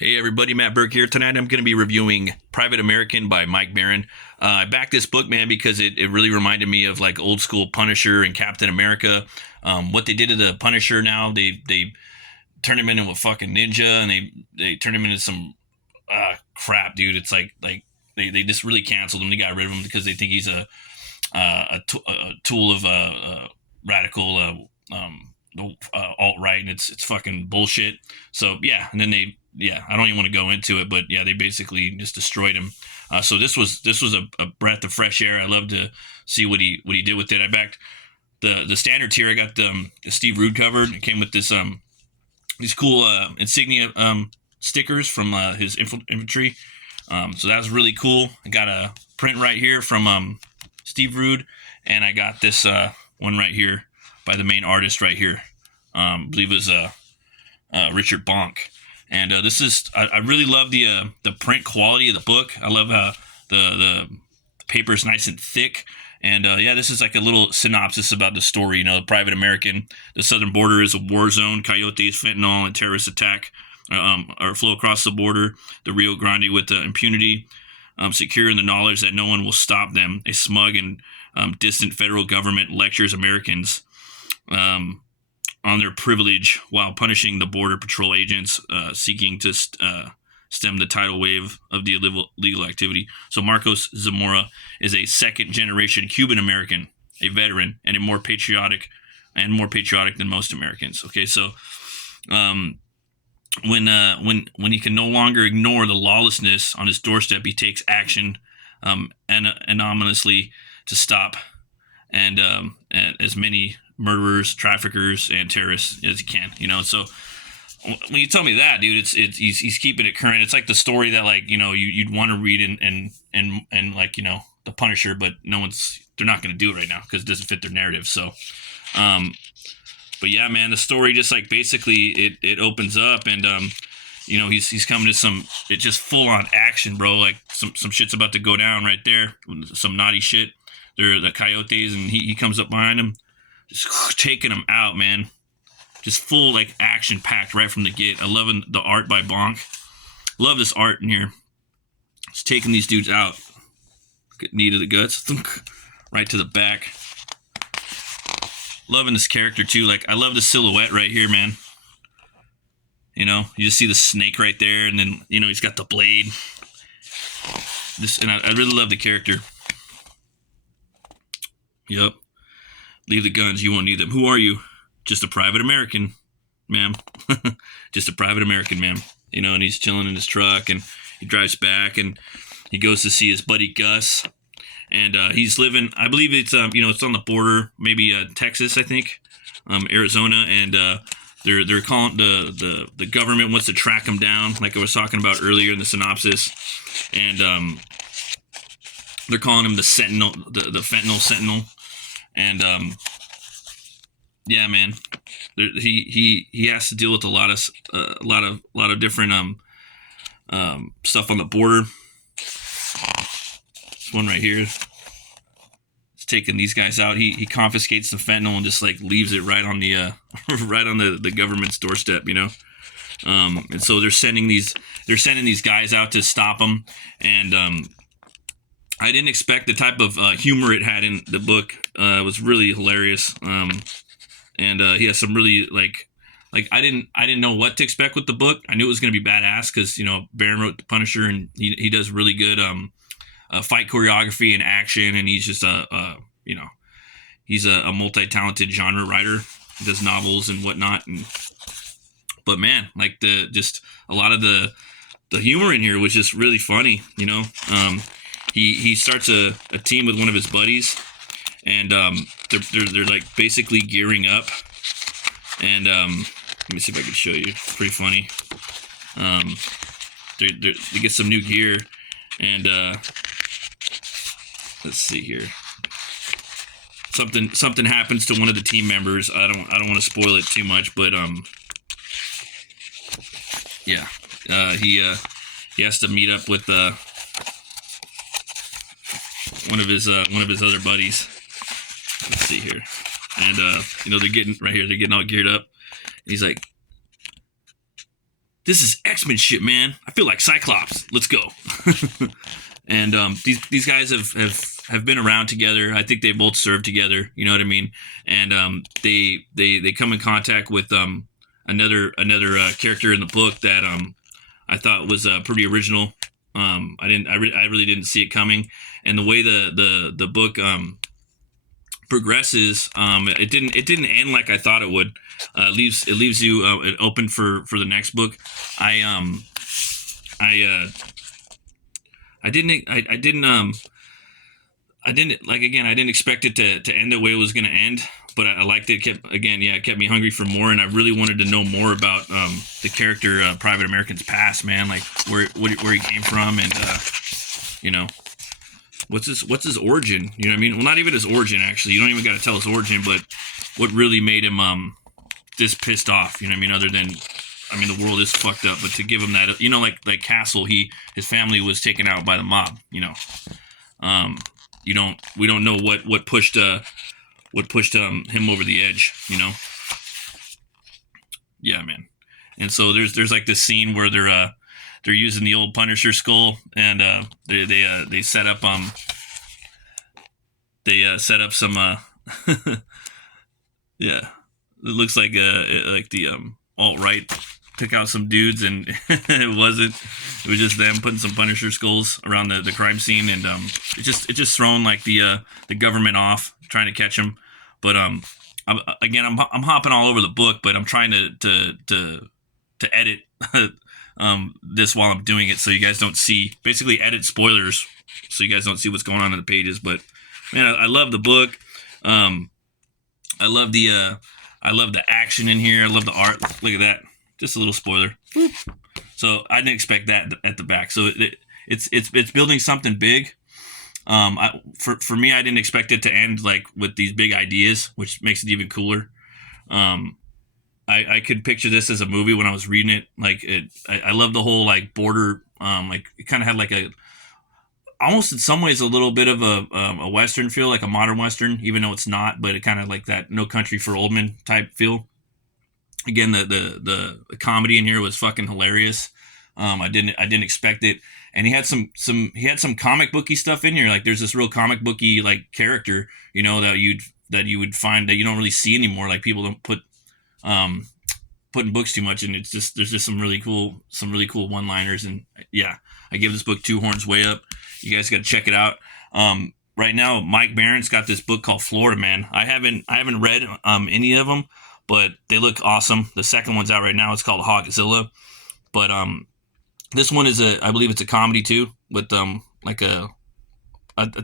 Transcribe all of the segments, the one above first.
Hey everybody, Matt Burke here. Tonight I'm going to be reviewing Private American by Mike Barron. I backed this book, man, because it really reminded me of like old school Punisher and Captain America. What they did to the Punisher now, they turned him into a fucking ninja, and they turned him into some crap, dude. It's like they just really canceled him. They got rid of him because they think he's a tool of radical alt right, and it's fucking bullshit. So yeah, and then I don't even want to go into it, but yeah, they basically just destroyed him. So this was a breath of fresh air. I love to see what he did with it. I backed the standard tier. I got the Steve Rude cover. It came with these cool insignia stickers from his infantry. So that was really cool. I got a print right here from Steve Rude, and I got this one right here by the main artist right here. I believe it was Richard Bonk. And this is I really love the print quality of the book. I love how the paper is nice and thick. And yeah, this is like a little synopsis about the story. You know, the Private American, the southern border is a war zone. Coyotes, fentanyl, and terrorist attack or flow across the border. The Rio Grande with impunity, secure in the knowledge that no one will stop them. A smug and distant federal government lectures Americans on their privilege while punishing the border patrol agents seeking to stem the tidal wave of the illegal activity. So Marcos Zamora is a second-generation Cuban American, a veteran, and more patriotic than most Americans. Okay, so when he can no longer ignore the lawlessness on his doorstep, he takes action anonymously to stop and as many murderers, traffickers, and terrorists as he can. You know, so when you tell me that, dude, he's keeping it current. It's like the story that, like, you know, you'd want to read and like, you know, the Punisher, but they're not going to do it right now because it doesn't fit their narrative. So but yeah, man, the story just like basically it opens up, and you know, he's coming to it's just full on action, bro. Like some shit's about to go down right there, some naughty shit. They're the coyotes, and he comes up behind him, just taking them out, man. Just full, like, action packed right from the gate. I love the art by Bonk. Love this art in here. It's taking these dudes out. Knee to the guts. Right to the back. Loving this character too. Like, I love the silhouette right here, man. You know, you just see the snake right there, and then, you know, he's got the blade. And I really love the character. Yep. Leave the guns. You won't need them. Who are you? Just a private American, ma'am. Just a private American, ma'am. You know, and he's chilling in his truck, and he drives back, and he goes to see his buddy Gus. And he's living, I believe it's, you know, it's on the border, maybe Texas, I think, Arizona. And they're calling, the government wants to track him down, like I was talking about earlier in the synopsis. And they're calling him the Sentinel, the fentanyl Sentinel. And yeah, man, he has to deal with a lot of different stuff on the border. This one right here is taking these guys out. He confiscates the fentanyl and just like leaves it right on the right on the government's doorstep, you know. And so they're sending these guys out to stop them. And I didn't expect the type of humor it had in the book. It was really hilarious. And he has some really like I didn't know what to expect with the book. I knew it was going to be badass because, you know, Barron wrote The Punisher, and he does really good fight choreography and action, and he's just you know, he's a multi-talented genre writer. He does novels and whatnot. But man, like just a lot of the humor in here was just really funny, you know. He starts a team with one of his buddies, and they're like basically gearing up. And let me see if I can show you. It's pretty funny. They get some new gear, and let's see here. Something happens to one of the team members. I don't want to spoil it too much, but yeah, he has to meet up with one of his other buddies. Let's see here. And you know, they're getting all geared up. And he's like, this is X-Men shit, man. I feel like Cyclops. Let's go. And these guys have been around together. I think they both served together. You know what I mean? And they come in contact with another character in the book that I thought was pretty original. I really didn't see it coming. And the way the book progresses, it didn't end like I thought it would. It leaves you open for the next book. I didn't expect it to end the way it was going to end, but I liked it. It kept me hungry for more, and I really wanted to know more about the character Private American's past, man, like where he came from, and what's his origin? You know what I mean? Well, not even his origin, actually. You don't even got to tell his origin, but what really made him this pissed off? You know what I mean? Other than, the world is fucked up, but to give him that, like Castle, his family was taken out by the mob. We don't know what pushed him over the edge. Yeah, man. And so there's like this scene where they're using the old Punisher skull, and they set up some yeah, it looks like the alt-right took out some dudes, and it was just them putting some Punisher skulls around the crime scene, and it just thrown like the government off trying to catch him. But I'm hopping all over the book, but I'm trying to edit this while I'm doing it, so you guys don't see, basically edit spoilers, so you guys don't see what's going on in the pages. But man, I love the book. I love the action in here. I love the art. Look at that. Just a little spoiler. So I didn't expect that at the back. So it's building something big. For me, I didn't expect it to end like with these big ideas, which makes it even cooler. I could picture this as a movie when I was reading it. Like I love the whole like border. Like it kind of had like almost in some ways a little bit of a Western feel, like a modern Western, even though it's not. But it kind of like that No Country for Old Men type feel. Again, the comedy in here was fucking hilarious. I didn't expect it, and he had some comic booky stuff in here. Like there's this real comic booky like character, that you would find that you don't really see anymore. Like people don't put in books too much, and there's just some really cool one-liners. And yeah, I give this book 2 horns way up. You guys got to check it out. Right now, Mike Barron's got this book called Floridaman. I haven't read any of them, but they look awesome. The second one's out right now. It's called HOGZILLA. But this one is I believe it's a comedy too, with I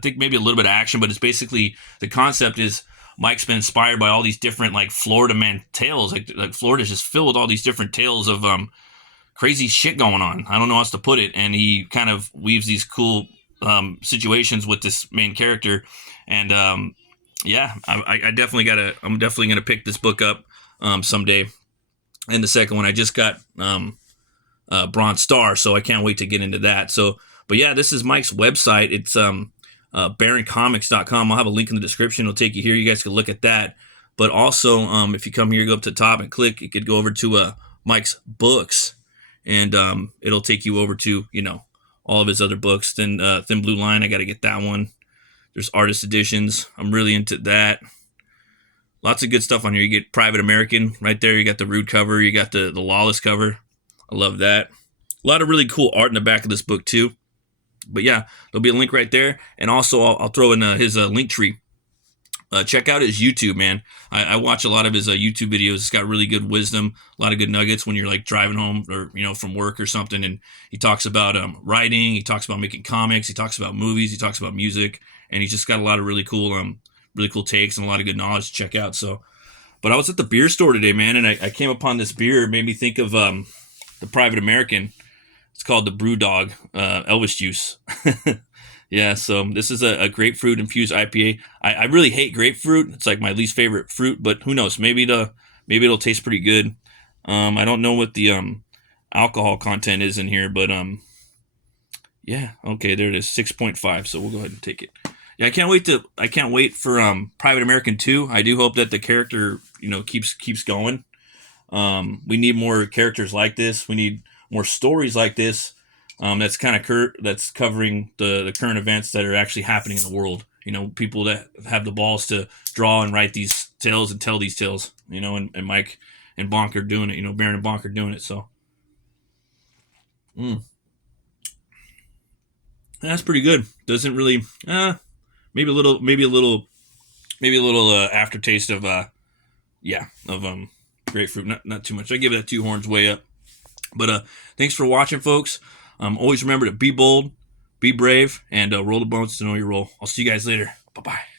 think maybe a little bit of action, but it's basically, the concept is Mike's been inspired by all these different like Floridaman tales. Like Florida's just filled with all these different tales of crazy shit going on. I don't know how else to put it. And he kind of weaves these cool situations with this main character. And yeah, I'm definitely gonna pick this book up someday. And the second one, I just got Bronze Star, so I can't wait to get into that. So, but yeah, this is Mike's website. It's baroncomics.com. I'll have a link in the description. It'll take you here. You guys can look at that. But also, if you come here, go up to the top and click, you could go over to Mike's books, and it'll take you over to all of his other books. Then Thin Blue Line, I got to get that one. There's artist editions. I'm really into that. Lots of good stuff on here. You get Private American right there. You got the Rude cover. You got the Lawless cover. I love that. A lot of really cool art in the back of this book too. But yeah, there'll be a link right there. And also I'll throw in his LINKTREE. Check out his YouTube, man. I watch a lot of his YouTube videos. It's got really good wisdom, a lot of good nuggets when you're like driving home or from work or something. And he talks about writing. He talks about making comics. He talks about movies. He talks about music. And he's just got a lot of really cool takes and a lot of good knowledge to check out. So, but I was at the beer store today, man, and I came upon this beer. It made me think of the Private American. It's called the BREWDOG Elvis juice. Yeah, so this is a grapefruit infused IPA. I really hate grapefruit. It's like my least favorite fruit, but who knows? Maybe it'll taste pretty good. I don't know what the alcohol content is in here, but yeah, okay, there it is, 6.5. So we'll go ahead and take it. Yeah, I can't wait for Private American 2. I do hope that the character keeps going. We need more characters like this. We need more stories like this. That's kind of that's covering the current events that are actually happening in the world. You know, people that have the balls to draw and write these tales and tell these tales. You know, and Mike and Bonk are doing it. You know, Barron and Bonk are doing it. So, that's pretty good. Doesn't really, maybe a little, aftertaste of, grapefruit. Not too much. I give that 2 horns way up. But thanks for watching, folks. Always remember to be bold, be brave, and roll the bones to know your role. I'll see you guys later. Bye bye.